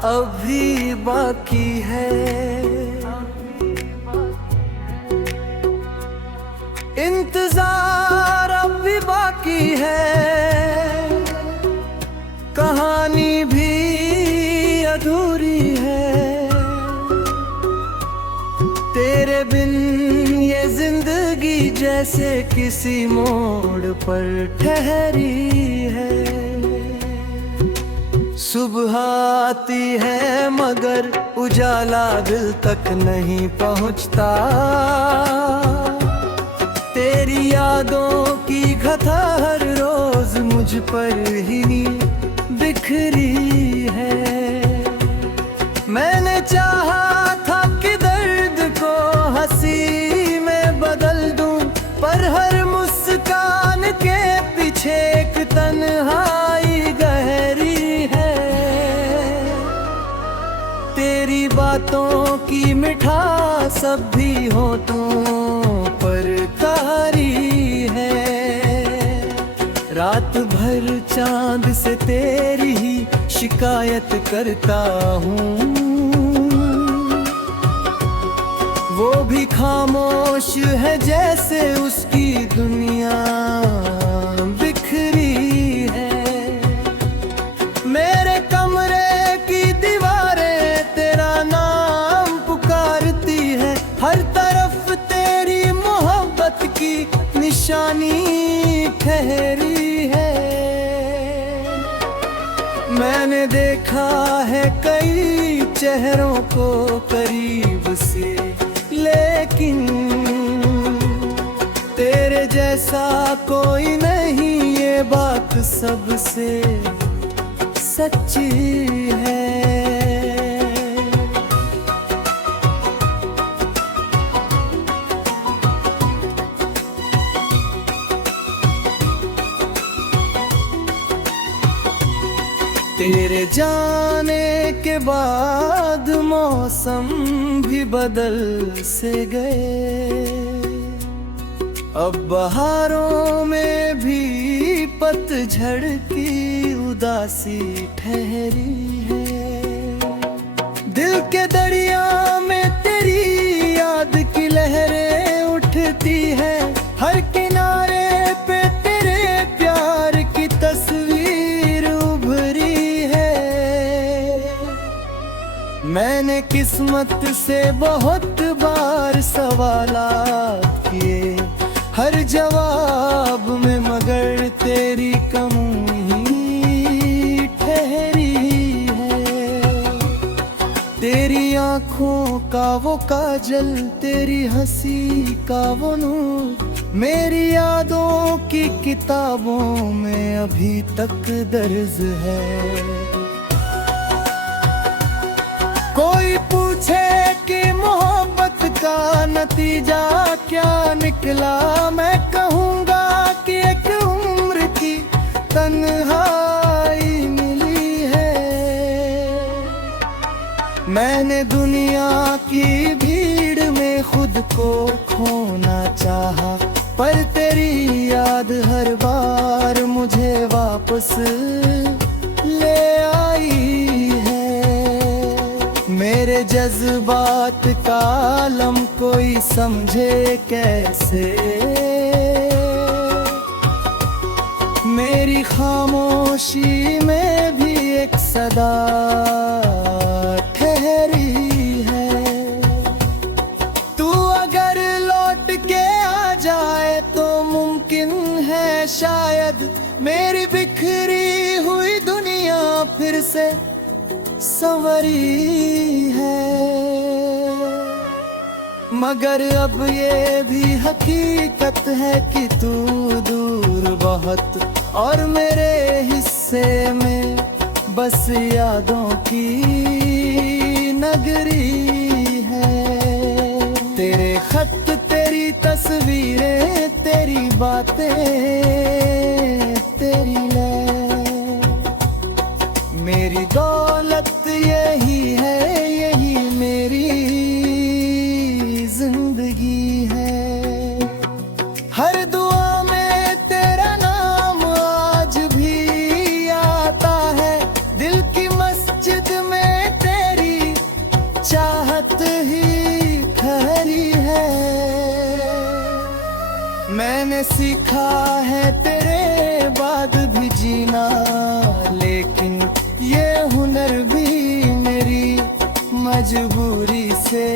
अभी बाकी है। इंतजार अब भी बाकी है, कहानी भी अधूरी है। तेरे बिन ये जिंदगी जैसे किसी मोड़ पर ठहरी है। सुबह आती है मगर उजाला दिल तक नहीं पहुंचता। तेरी यादों की घटा हर रोज मुझ पर ही बिखरी है। मैंने चाहा था कि दर्द को हंसी में बदल दूं, पर हर मुस्कान के पीछे एक तन्हाई गहरी है। तेरी बातों की मिठास अब भी होठों पर तारी है। रात भर चांद से तेरी ही शिकायत करता हूँ, वो भी खामोश है जैसे उसकी दुनिया बिखरी है। मेरे कमरे की दीवारें तेरा नाम पुकारती है, हर तरफ तेरी मोहब्बत की निशानी ठहरी है। मैंने देखा है कई चेहरों को करीब से, लेकिन तेरे जैसा कोई नहीं, ये बात सबसे सच्ची है। तेरे जाने के बाद मौसम भी बदल से गए। अब बहारों में भी पतझड़ की उदासी ठहरी है। दिल के दरिया में तेरी याद की लहरें उठती है, हर किनारे पे तेरे प्यार की तस्वीर उभरी है। मैंने किस्मत से बहुत बार सवालात किए, हर जवाब में मगर तेरी कमी ही ठहरी है। तेरी आँखों का वो काजल, तेरी हंसी का वो नूर, मेरी यादों की किताबों में अभी तक दर्ज है। कोई पूछे कि मोहब्बत का नतीजा क्या निकला, मैं कहूँगा कि एक उम्र की तन्हाई मिली है। मैंने दुनिया की भीड़ में खुद को खोना चाहा, पर तेरी याद हर बार मुझे वापस ले आई है। मेरे जज्बात का आलम कोई समझे कैसे, मेरी खामोशी में भी एक सदा ठहरी है। तू अगर लौट के आ जाए तो मुमकिन है शायद मेरी बिखरी हुई दुनिया फिर से संवरी है। मगर अब ये भी हकीकत है कि तू दूर बहुत और मेरे हिस्से में बस यादों की नगरी है। तेरे खत, तेरी तस्वीरें, तेरी बातें, तेरी लय, मेरी दौलत यही है, यही मेरी जिंदगी है। हर दुआ में तेरा नाम आज भी आता है, दिल की मस्जिद में बात ही खरी है। मैंने सीखा है तेरे बाद भी जीना, लेकिन ये हुनर भी मेरी मजबूरी से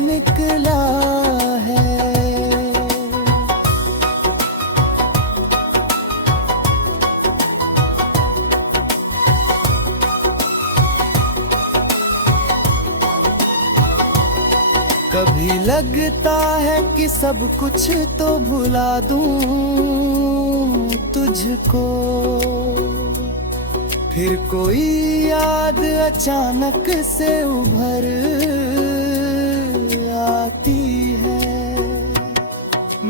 निकला है। कभी लगता है कि सब कुछ तो भुला दूं तुझको, फिर कोई याद अचानक से उभर आती है।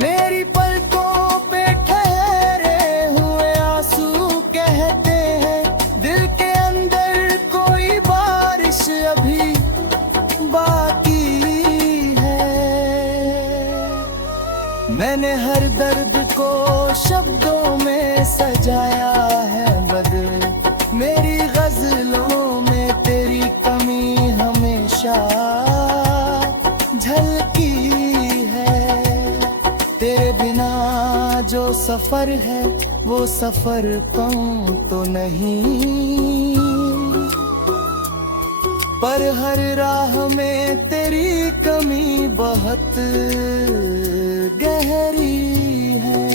मेरी पलकों पे ठहरे हुए आंसू कहते हैं, दिल के अंदर कोई बारिश अभी बाकी। मैंने हर दर्द को शब्दों में सजाया है बदल, मेरी गजलों में तेरी कमी हमेशा झलकी है। तेरे बिना जो सफर है वो सफर कम तो नहीं, पर हर राह में तेरी कमी बहुत गहरी है।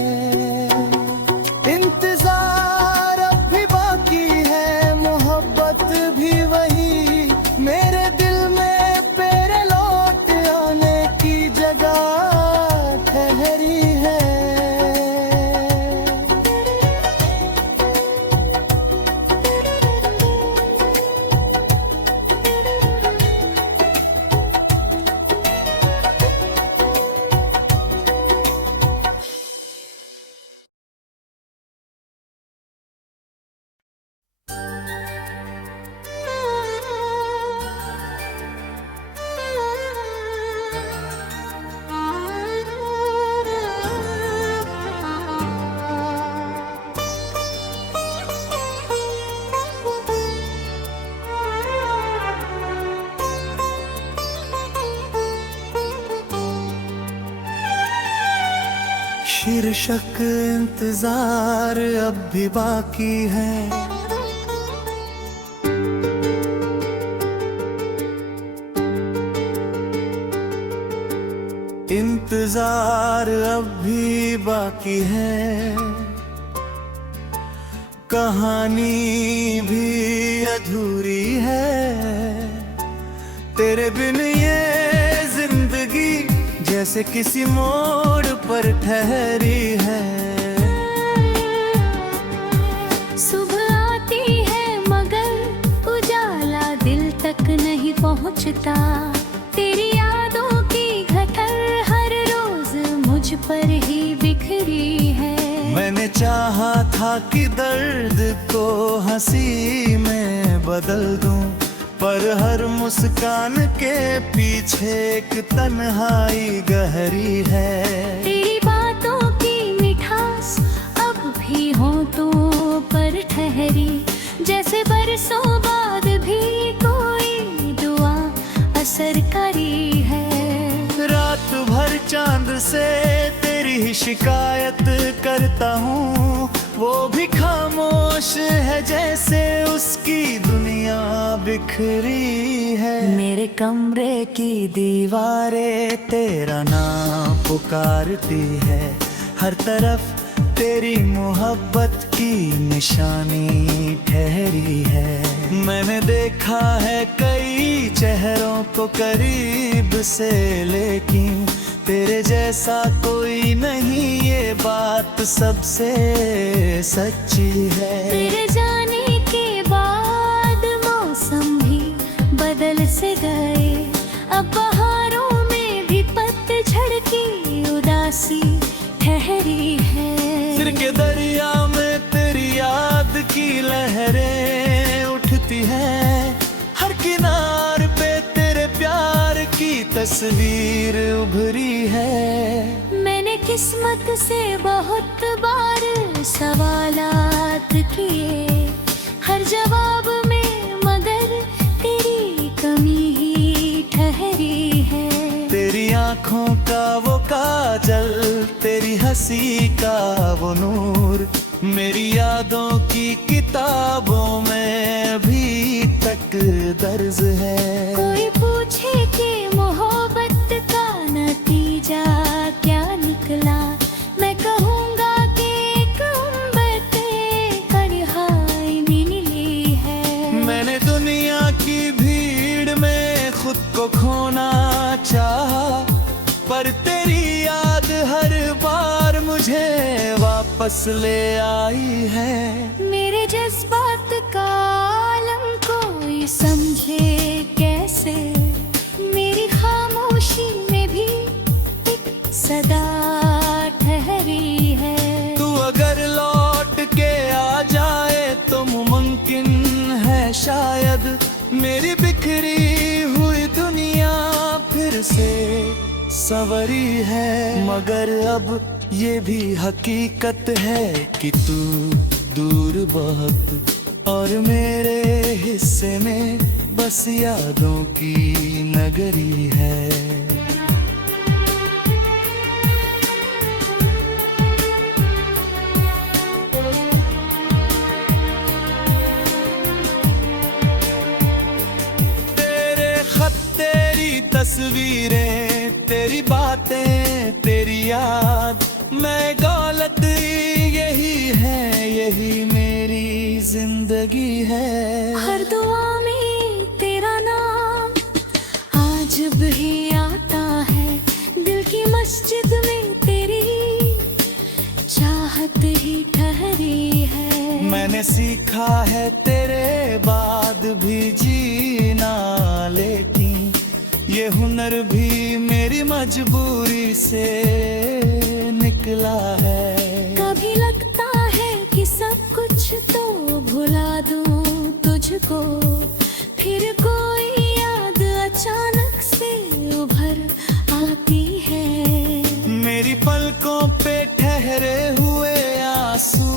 इंतजार अब भी बाकी है, मोहब्बत भी वही, मेरे दिल में तेरे लौट आने की जगह ठहरी है। शीर्षक इंतजार अब भी बाकी है, इंतजार अब भी बाकी है। कहानी भी अधूरी है, तेरे बिन ये जिंदगी जैसे किसी मोड़ पर ठहरी है। सुबह आती है मगर उजाला दिल तक नहीं पहुंचता, तेरी यादों की गटर हर रोज मुझ पर ही बिखरी है। मैंने चाहा था कि दर्द को हंसी में बदल दूं, पर हर मुस्कान के पीछे एक तन्हाई गहरी है। तेरी बातों की मिठास अब भी होंठों पर ठहरी, जैसे बरसों बाद भी कोई दुआ असर करी है। रात भर चांद से तेरी ही शिकायत करता हूँ, वो भी खामोश है जैसे उसकी दुनिया बिखरी है। मेरे कमरे की दीवारें तेरा नाम पुकारती है, हर तरफ तेरी मोहब्बत की निशानी ठहरी है। मैंने देखा है कई चेहरों को करीब से, लेकिन तेरे जैसा कोई नहीं, ये बात सबसे सच्ची है। तेरे जाने के बाद मौसम भी बदल से गए, अब बहारों में भी पतझड़ की उदासी ठहरी है। सिर के दरिया में तेरी याद की लहरें उठती हैं, हर किनार पे तेरे प्यार की तस्वीर उभरी है। मैंने किस्मत से बहुत बार सवालात किए, हर जवाब में मगर तेरी कमी ही तेरी हंसी का वो नूर मेरी यादों की किताबों में अभी तक दर्ज है। कोई पूछे कि मोहब्बत का नतीजा क्या निकला, मैं कहूँगा कि एक उम्र के कढ़ाई मिली है। मैंने दुनिया की भीड़ में खुद को खोना चाहा, पर तेरी याद हर बार मुझे वापस ले आई है। मेरे जज्बात का आलम कोई समझे कैसे, मेरी खामोशी में भी एक सदा ठहरी है। तू अगर लौट के आ जाए तो मुमकिन है शायद मेरी बिखरी हुई दुनिया फिर से संवरी है। मगर अब ये भी हकीकत है कि तू दूर बहुत और मेरे हिस्से में बस यादों की नगरी है। तेरे खत, तेरी तस्वीरें, तेरी बातें, तेरी याद, मैं दौलत यही है, यही मेरी जिंदगी है। हर दुआ में तेरा नाम आज भी आता है, दिल की मस्जिद में तेरी चाहत ही ठहरी है। मैंने सीखा है तेरे बाद भी जीना, लेकिन ये हुनर भी मेरी मजबूरी से निकला है। कभी लगता है कि सब कुछ तो भुला दूं तुझको, फिर कोई याद अचानक से उभर आती है। मेरी पलकों पे ठहरे हुए आंसू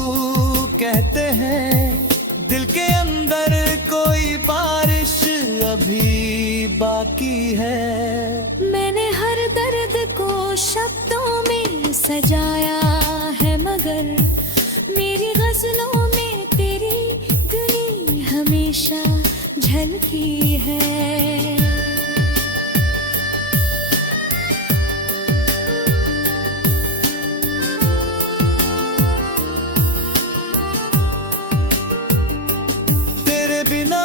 कहते हैं दिल के अंदर कोई बारिश अभी बाकी है। मैंने हर दर्द को शब्दों में सजाया है, मगर मेरी गजलों में तेरी दिली हमेशा झलकी है। बिना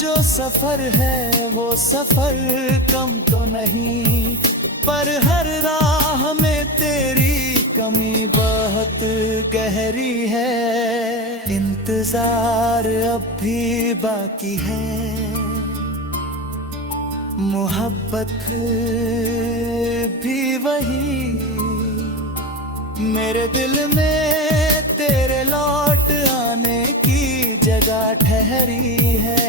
जो सफर है वो सफर कम तो नहीं, पर हर राह में तेरी कमी बहुत गहरी है। इंतजार अब भी बाकी है, मोहब्बत भी वही, मेरे दिल में तेरे लौट आने की जगह ठहरी है।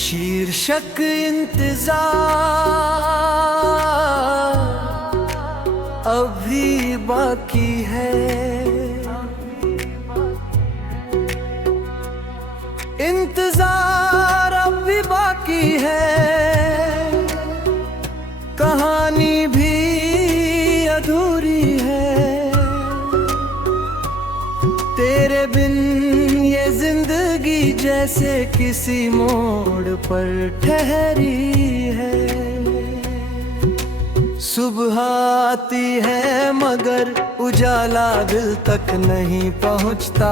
शीर्षक इंतजार अभी बाकी है, इंतजार अभी बाकी है, कहानी भी अधूरी है। तेरे बिन ये जिंदगी जैसे किसी मोड़ पर ठहरी है। सुबह आती है मगर उजाला दिल तक नहीं पहुंचता।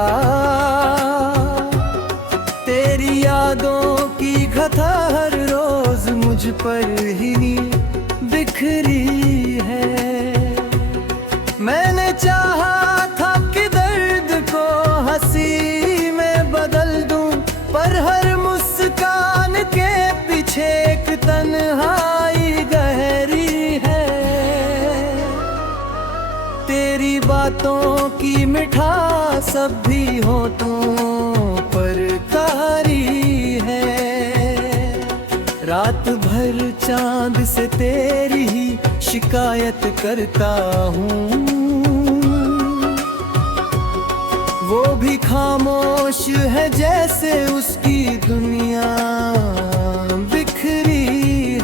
तेरी तेरी यादों की कथा हर रोज मुझ पर ही बिखरी है। मैंने चाहा था कि दर्द को हंसी में बदल दूं, पर हर मुस्कान के पीछे एक तन्हाई गहरी है। तेरी बातों की मिठास अब भी होठों पर कारी है। रात भर चांद से तेरी ही शिकायत करता हूँ, वो भी खामोश है जैसे उसकी दुनिया बिखरी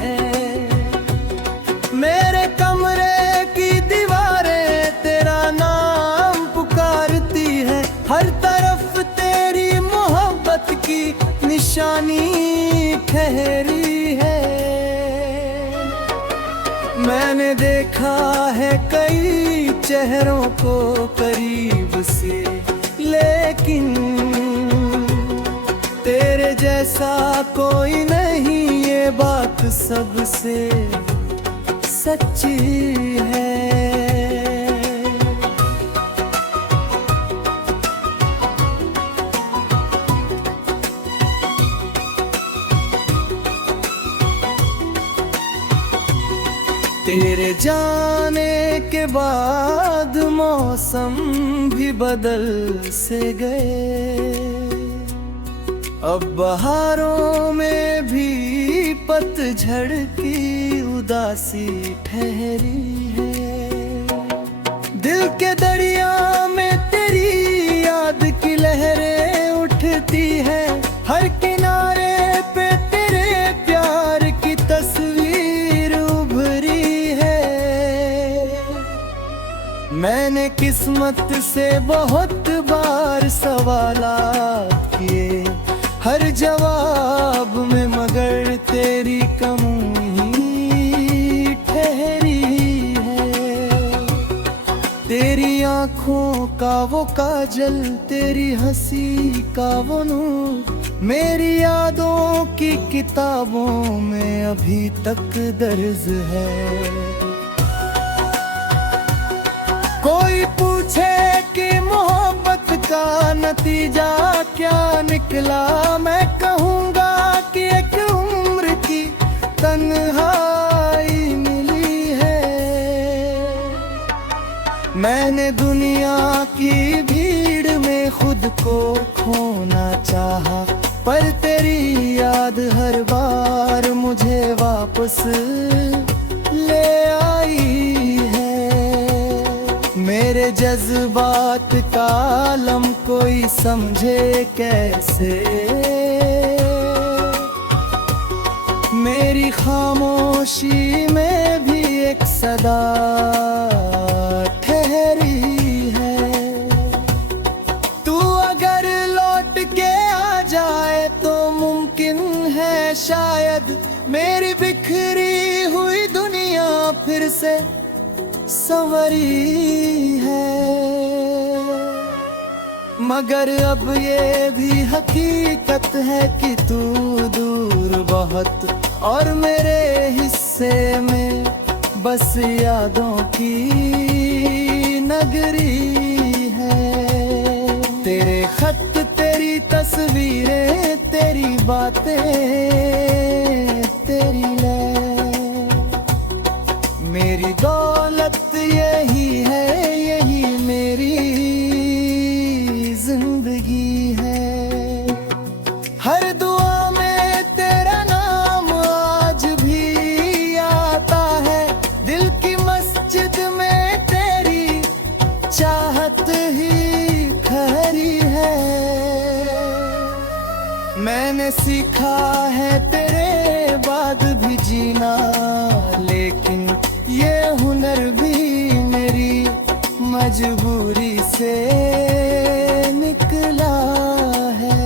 है। मेरे कमरे की दीवारें तेरा नाम पुकारती है, हर तरफ तेरी मोहब्बत की निशानी ठहरी है। मैंने देखा है कई चेहरों को करीब से, लेकिन तेरे जैसा कोई नहीं, ये बात सबसे सच्ची है। तेरे जाने के बाद मौसम भी बदल से गए, अब बहारों में भी पतझड़ की उदासी ठहरी है। दिल के दरिया में तेरी याद की लहरें उठती है, हर किनारे पे तेरे प्यार की तस्वीर उभरी है। मैंने किस्मत से बहुत बार सवालात किए, हर जवाब में मगर तेरी कमी ठहरी है। तेरी आँखों का वो काजल, तेरी हंसी का वो नूर, मेरी यादों की किताबों में अभी तक दर्ज है। कोई पूछे कि मोहब्बत का नतीजा क्या निकला, मैं कहूँगा कि एक उम्र की तन्हाई मिली है। मैंने दुनिया की भीड़ में खुद को खोना चाहा, पर तेरी याद हर बार मुझे वापस ले आई है। मेरे जज्बात का आलम कोई समझे कैसे, मेरी खामोशी में भी एक सदा ठहरी है। तू अगर लौट के आ जाए तो मुमकिन है शायद मेरी बिखरी हुई दुनिया फिर से संवरी है। मगर अब ये भी हकीकत है कि तू दूर बहुत और मेरे हिस्से में बस यादों की नगरी है। तेरे खत, तेरी तस्वीरें, तेरी बातें, तेरी लय, मेरी दौलत यही है, यही मेरी जिंदगी है। हर दुआ में तेरा नाम आज भी आता है, दिल की मस्जिद में तेरी चाहत ही खरी है। मैंने सीखा है तेरे बाद भी जीना, लेकिन ये हुनर भी मेरी मजबूरी से निकला है।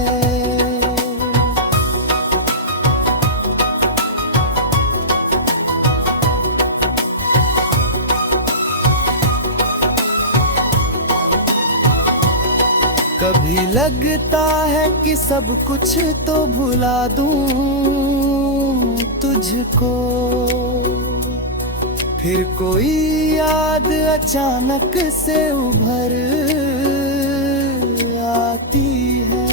कभी लगता है कि सब कुछ तो भुला दूं तुझको, फिर कोई याद अचानक से उभर आती है।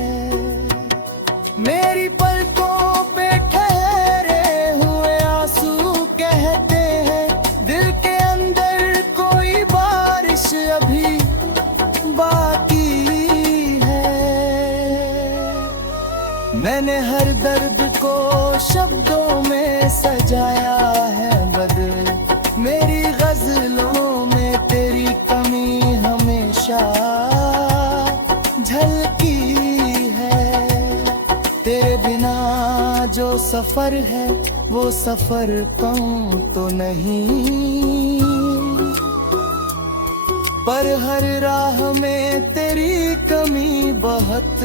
मेरी पलकों पे ठहरे हुए आंसू कहते हैं दिल के अंदर कोई बारिश अभी बाकी है। मैंने हर दर्द को शब्दों में सजाया है बदल, मेरी गजलों में तेरी कमी हमेशा झलकी है। तेरे बिना जो सफर है वो सफर कम तो नहीं, पर हर राह में तेरी कमी बहुत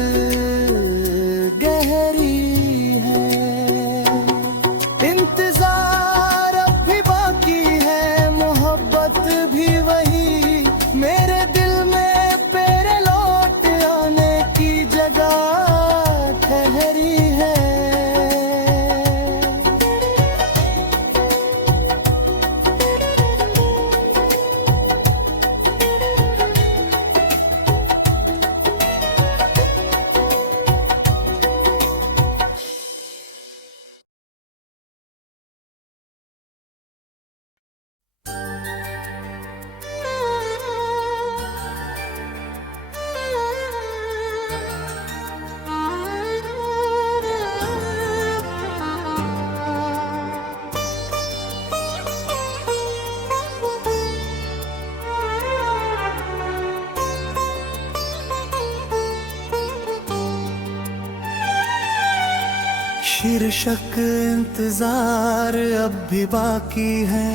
गहरी है। इंतजार अब भी बाकी है, मोहब्बत भी वही, मेरे दिल में तेरे लौट आने की जगह ठहरी है। शीर्षक इंतजार अब भी बाकी है,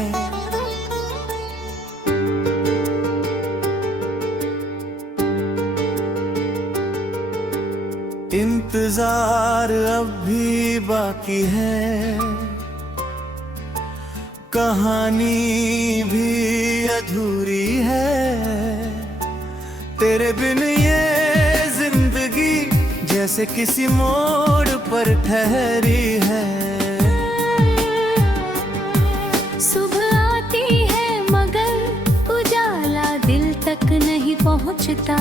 इंतजार अब भी बाकी है। कहानी भी अधूरी है, तेरे बिन ये जिंदगी जैसे किसी मोड़ पर ठहरी है। सुबह आती है मगर उजाला दिल तक नहीं पहुंचता,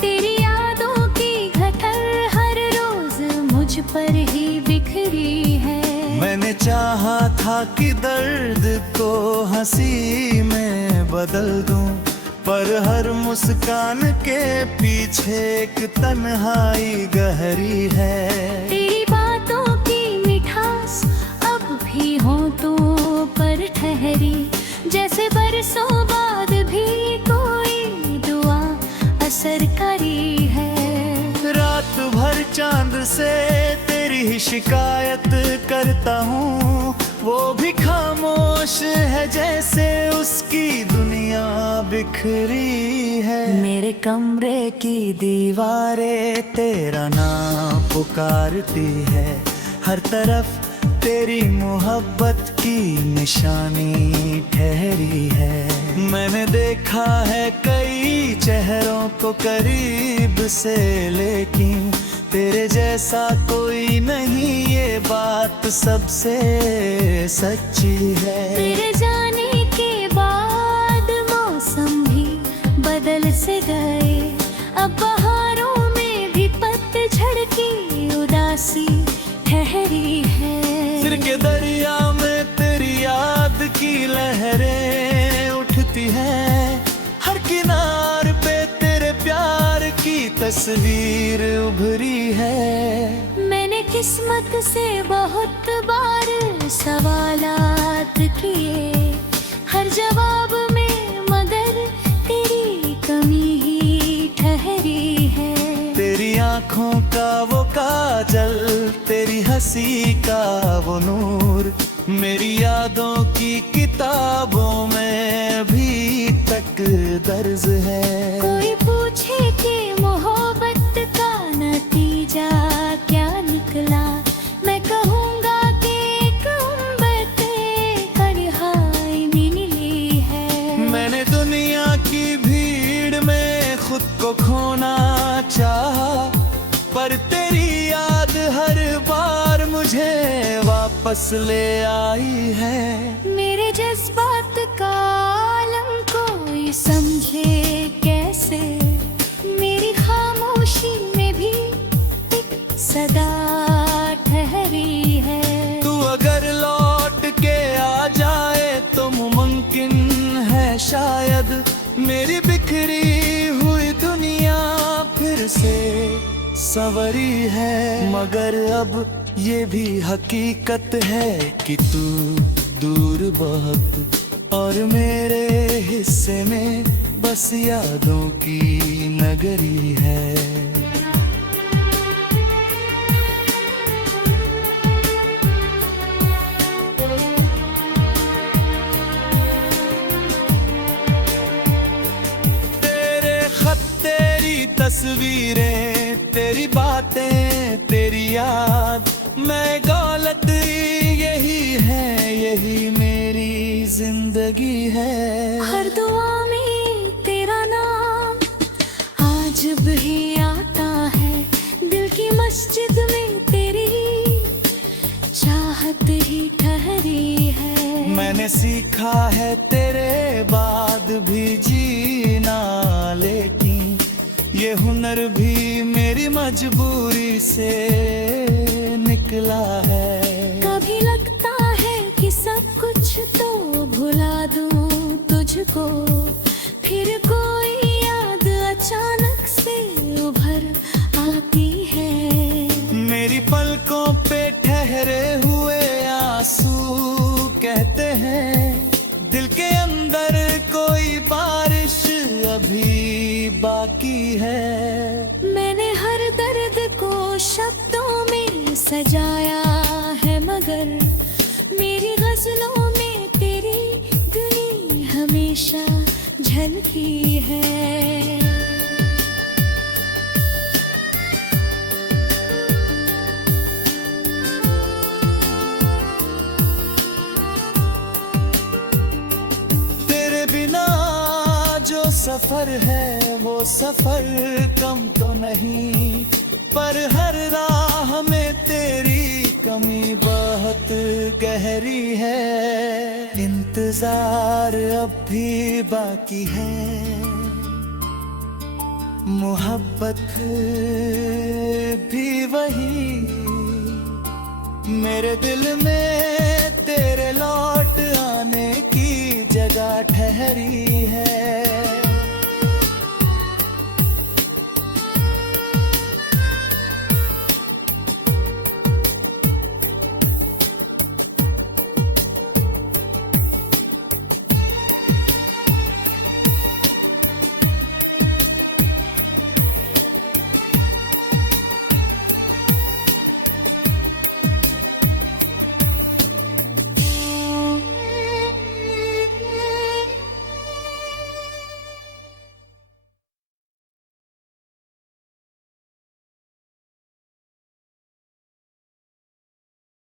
तेरी यादों की गठर हर रोज मुझ पर ही बिखरी है। मैंने चाहा था कि दर्द को हंसी में बदल दूं, पर हर मुस्कान के पीछे एक तन्हाई गहरी है। तेरी बातों की मिठास अब भी होंठों पर ठहरी, जैसे बरसों बाद भी कोई दुआ असर करी है। रात भर चांद से तेरी ही शिकायत करता हूँ, वो भी खामोश है जैसे उसकी दुनिया बिखरी है। मेरे कमरे की दीवारें तेरा नाम पुकारती है, हर तरफ तेरी मोहब्बत की निशानी ठहरी है। मैंने देखा है कई चेहरों को करीब से, लेकिन तेरे जैसा कोई नहीं, ये बात सबसे सच्ची है। तेरे जाने के बाद मौसम भी बदल से गए, अब बहारों में भी पतझड़ की उदासी ठहरी है। सिर के दरिया में तेरी याद की लहरें उठती हैं, हर किनार पे तेरे प्यार की तस्वीर उभरी है। मैंने किस्मत से बहुत बार सवालात किए, हर जवाब में मगर तेरी कमी ही ठहरी है। तेरी आँखों का वो काजल, तेरी हंसी का वो नूर, मेरी यादों की किताबों में अभी तक दर्ज है। कोई पूछे कि मोहब्बत का नतीजा क्या निकला, मैं कहूँगा कि एक उम्र तन्हाई मिली है। मैंने दुनिया की भीड़ में खुद को खोना चाहा, पर तेरी याद हर बार मुझे वापस ले आई है। मेरे जज्बात का आलम कोई समझे कैसे, मेरी खामोशी में भी एक सदा ठहरी है। तू अगर लौट के आ जाए तो मुमकिन है शायद मेरी बिखरी हुई दुनिया फिर से संवरी है। मगर अब ये भी हकीकत है कि तू दूर बहुत और मेरे हिस्से में बस यादों की नगरी है। तेरी तस्वीरें, तेरी बातें, तेरी याद, मैं दौलत यही है, यही मेरी जिंदगी है। हर दुआ में तेरा नाम आज भी आता है, दिल की मस्जिद में तेरी चाहत ही ठहरी है। मैंने सीखा है तेरे बाद भी जीना, लेकिन ये हुनर भी मेरी मजबूरी से निकला है। कभी लगता है कि सब कुछ तो भुला दूं तुझको, फिर कोई याद अचानक से उभर आती है। मेरी पलकों पे ठहरे हुए आंसू कहते हैं दिल के अंदर कोई बारिश अभी बाकी है। मैंने हर दर्द को शब्दों में सजाया है, मगर मेरी गजलों में तेरी धुनी हमेशा झलकी है। सफर है वो सफर कम तो नहीं, पर हर राह में तेरी कमी बहुत गहरी है। इंतजार अब भी बाकी है, मोहब्बत भी वही, मेरे दिल में तेरे लौट आने की जगह ठहरी है।